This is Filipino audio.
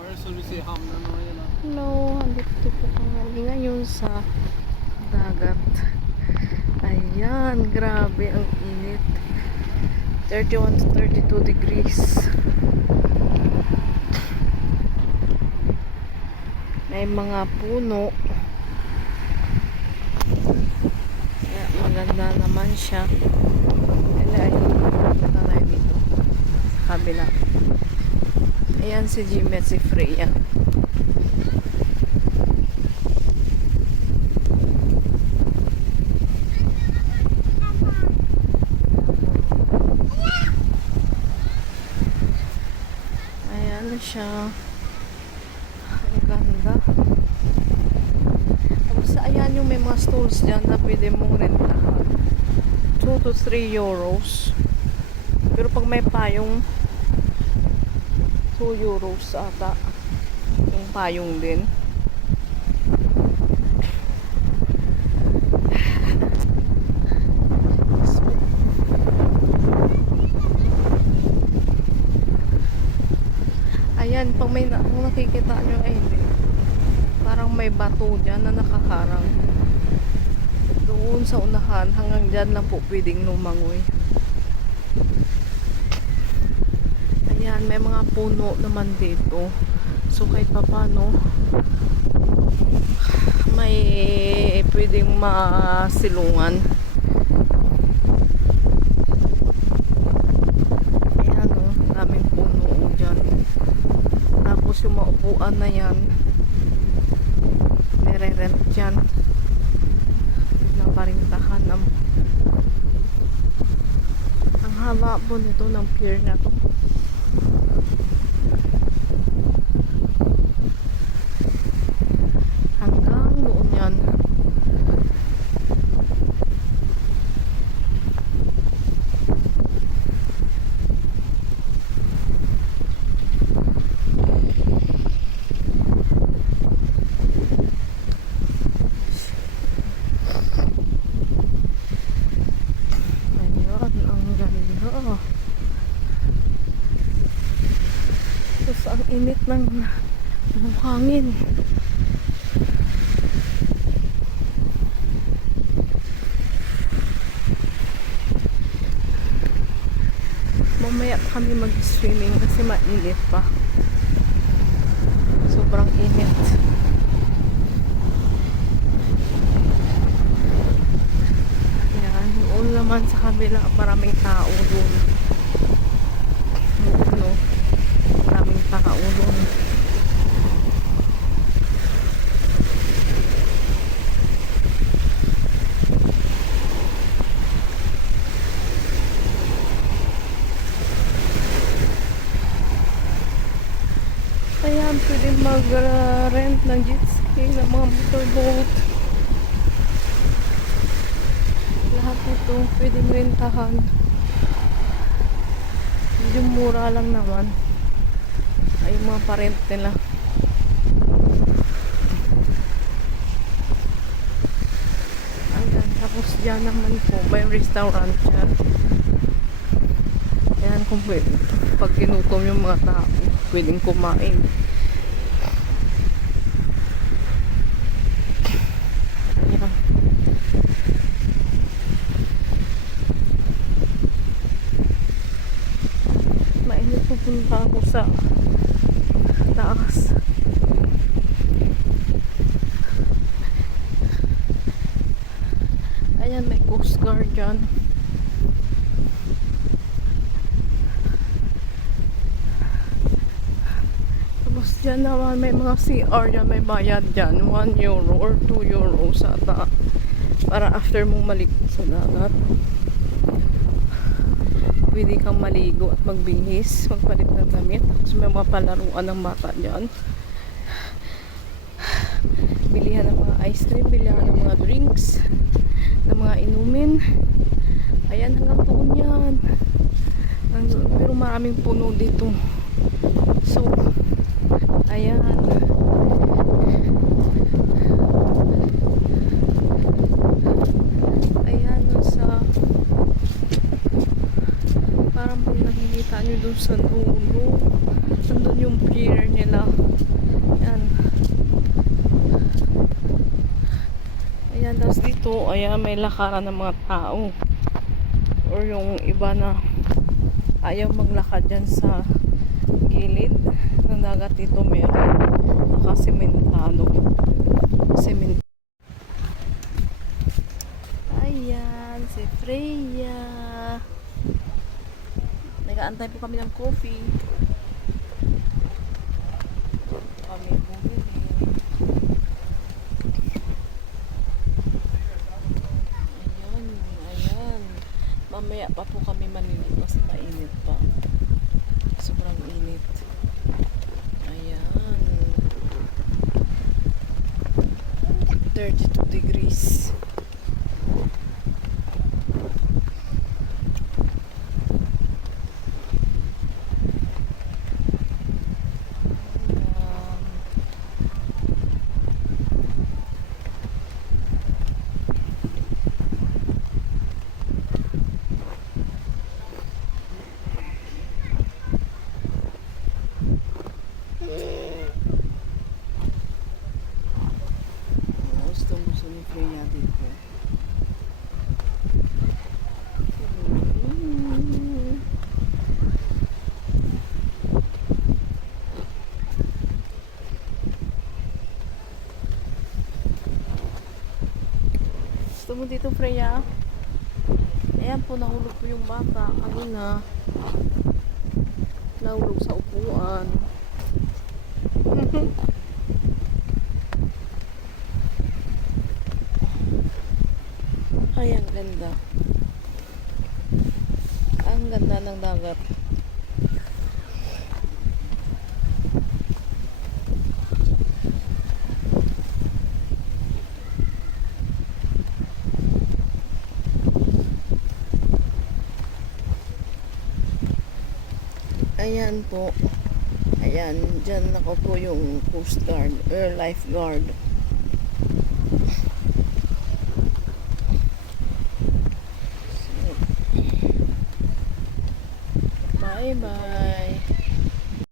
Hello, andito po kami ngayon sa dagat. Ayan, grabe ang init. 31 to 32 degrees. May mga puno. Kaya maganda naman siya. Ayun, punta tayo dito sa kabila. Ayan si Jimmy at si Freya. Siya. Ang ganda. Tapos ayan yung may mga stools dyan na pwede mong rentahan. 2 to 3 euros. Pero pag may payong 2 euros ata. Yung payong din. Ayan, pag may kung nakikita nyo ay parang may bato dyan na nakaharang. Doon sa unahan, hanggang dyan lang po pwedeng lumangoy. Ayan, may mga puno naman dito. So kahit pa paano, may pwedeng masilungan. Ayan o, daming puno dyan. Tapos yung maupuan na yan, nire-rent dyan. Naparintahan ang haba po nito ng pier na to. Hanggang doon yan. Tapos ang init ng hangin. Mamaya kami mag-swimming kasi mainit pa. Sobrang init. Ayan, doon naman sa kabila maraming tao doon. No, maraming tao doon. Ayan, pwede mag-rent ng jet ski, ng mga motorboat. Lahat ito pwedeng rentahan. Medyo mura lang naman ay yung mga parent nila. Ayan, tapos dyan naman po may restaurant dyan. Ayan, kung pwede pag ginutom yung mga tao pwedeng kumain. Ayan. Mainit, pupunta ako sa taas. Ayan, may Coast Guard dyan. Tapos dyan naman may mga CR dyan, may bayad dyan 1 euro or 2 euros ata para after mong maligo sa dagat pwede kang maligo at magbihis, magpalit ng damit. Tapos may mga palaruan ng bata dyan, bilihan ng mga ice cream, bilihan ng mga drinks, ng mga inumin. Ayan, hanggang doon yan. Pero maraming puno dito. So ayan, ayan sa parang pag nakikita nyo doon sa dulo, nandun yung pier nila. dito, ayan, may lakaran ng mga tao. Or yung iba na ayaw maglakad dyan sa gilid ng dagat dito, meron nakasementado. Sement. Ayan, si Freya. Nag-aantay po kami ng coffee. Kami bumili. Ayan, ayan. Mamaya pa po kami manilip kasi mainit pa. Sobrang init. Ayan. 32 degrees. Gusto ni Freya dito. Gusto mo dito, Freya? Ayan po, nahulog po yung bata. Kanina, nahulog sa upuan. Ay, ang ganda. Ang ganda ng dagat. Ayan po. Ayan, dyan ako po yung Coast Guard or Lifeguard. Bye-bye.